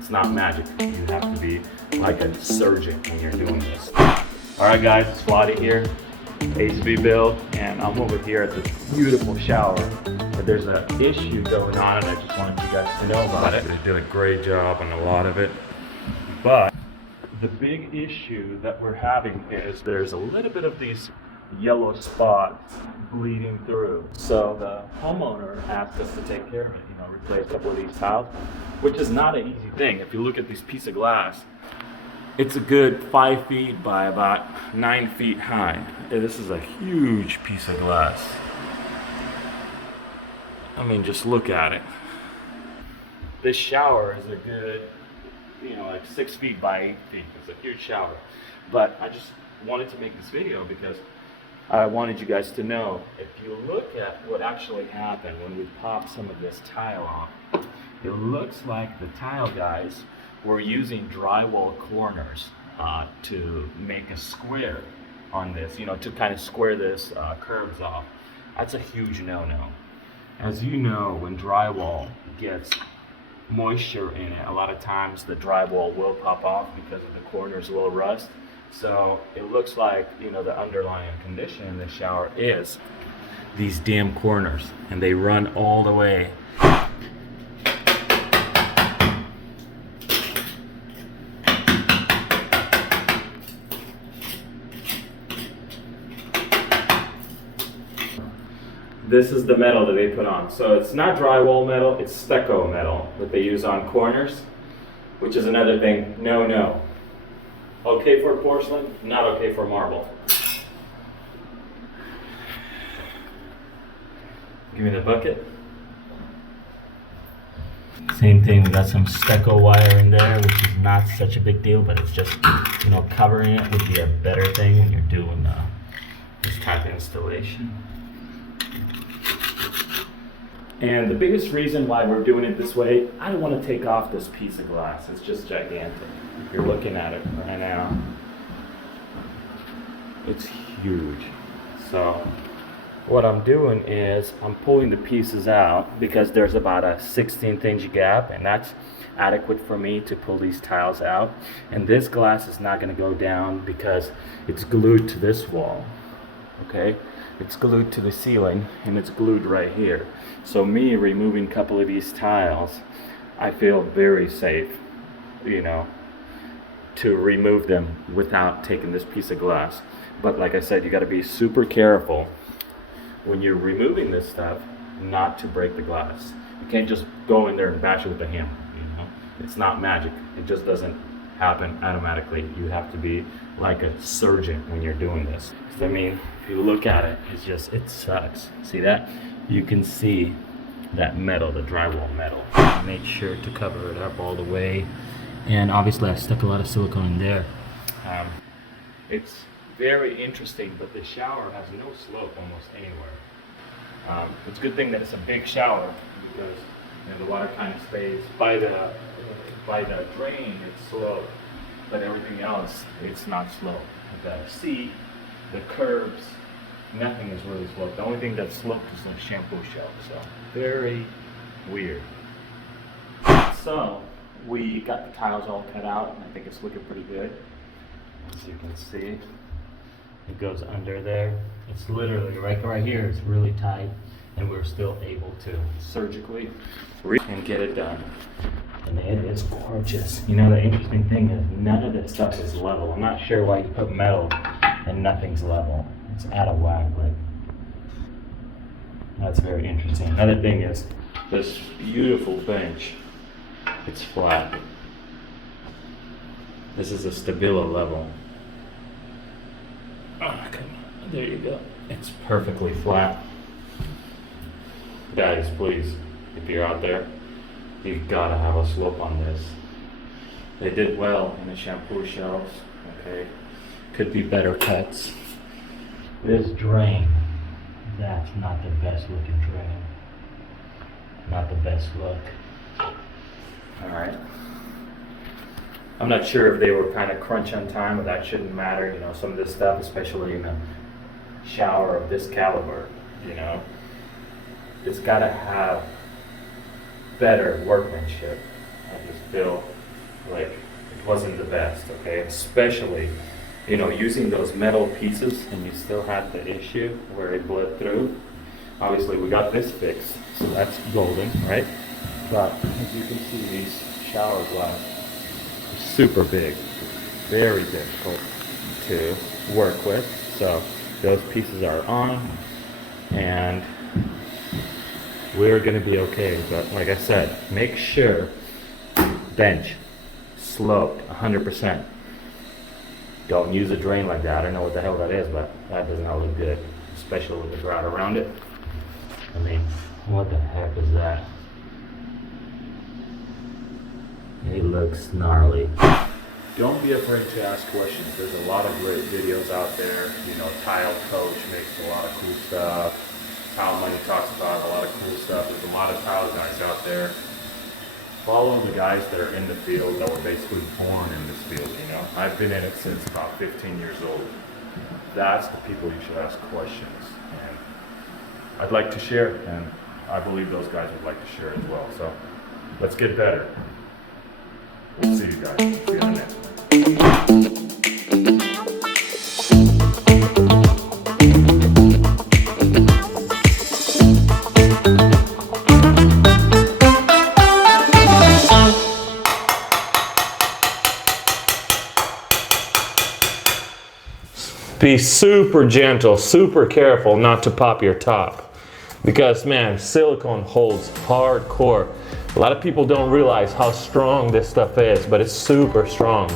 It's not magic. You have to be like a surgeon when you're doing this. All right, guys, it's Vladi here, HB Build, and I'm over here at this beautiful shower. But there's an issue going on, and I just wanted you guys to know about it. They did a great job on a lot of it, but the big issue that we're having is there's a little bit of these yellow spots bleeding through. So the homeowner asked us to take care of it, replace a couple of these tiles, which is not an easy thing. If you look at this piece of glass, it's a good 5 feet by about 9 feet high. This is a huge piece of glass. I mean, just look at it. This shower is a good, like 6 feet by 8 feet. It's a huge shower. But I just wanted to make this video because I wanted you guys to know, if you look at what actually happened when we popped some of this tile off, it looks like the tile guys were using drywall corners to make a square on this, to kind of square this curves off. That's a huge no-no. As you know, when drywall gets moisture in it, a lot of times the drywall will pop off because of the corners will rust. So it looks like, the underlying condition in the shower is these damn corners, and they run all the way. This is the metal that they put on. So it's not drywall metal, it's stucco metal that they use on corners, which is another thing, no. Okay for porcelain, not okay for marble. Give me the bucket. Same thing, we got some stucco wire in there, which is not such a big deal, but it's just, covering it would be a better thing when you're doing this type of installation. And the biggest reason why we're doing it this way, I don't want to take off this piece of glass. It's just gigantic. You're looking at it right now. It's huge. So what I'm doing is I'm pulling the pieces out because there's about a 16th inch gap, and that's adequate for me to pull these tiles out. And this glass is not going to go down because it's glued to this wall. Okay? It's glued to the ceiling, and it's glued right here. So me removing a couple of these tiles, I feel very safe, to remove them without taking this piece of glass. But like I said, you got to be super careful when you're removing this stuff not to break the glass. You can't just go in there and bash it with a hammer. It's not magic. It just doesn't happen automatically. You have to be like a surgeon when you're doing this. I mean, if you look at it, it sucks. See that? You can see that metal, the drywall metal. I made sure to cover it up all the way. And obviously I stuck a lot of silicone in there. It's very interesting, but the shower has no slope almost anywhere. It's a good thing that it's a big shower because the water kind of stays by the drain. It's slow, but everything else it's not slow. The seat, the curbs, nothing is really sloped. The only thing that's sloped is the shampoo shelf. So very weird. So we got the tiles all cut out, and I think it's looking pretty good. As you can see, it goes under there. It's literally right here. It's really tight, and we're still able to surgically and get it done. And it is gorgeous. The interesting thing is none of this stuff is level. I'm not sure why you put metal and nothing's level. It's out of whack. That's very interesting. Another thing is this beautiful bench. It's flat. This is a Stabilo level. Oh, come on. There you go. It's perfectly flat. Guys, please, if you're out there, you've got to have a slope on this. They did well in the shampoo shelves. Okay, could be better cuts. This drain, that's not the best looking drain. Not the best look. Alright. I'm not sure if they were kind of crunch on time, but that shouldn't matter. Some of this stuff, especially in a shower of this caliber, it's got to have better workmanship. I just feel wasn't the best, okay? Especially, you know, using those metal pieces and you still had the issue where it bled through. Obviously we got this fixed, so that's golden, right? But as you can see, these shower glass are super big, very difficult to work with. So those pieces are on and we're gonna be okay. But like I said, make sure bench sloped 100%. Don't use a drain like that. I don't know what the hell that is, but that does not look good, especially with the grout around it. I mean, what the heck is that? It looks gnarly. Don't be afraid to ask questions. There's a lot of great videos out there. You know, Tile Coach makes a lot of cool stuff. Tile Money talks about a lot of cool stuff. There's a lot of tile guys out there. Follow the guys that are in the field, that were basically born in this field, you know. I've been in it since about 15 years old. That's the people you should ask questions. And I'd like to share, and I believe those guys would like to share as well. So let's get better. We'll see you guys. See you on the next one. Be super gentle, super careful not to pop your top. Because man, silicone holds hardcore. A lot of people don't realize how strong this stuff is, but it's super strong.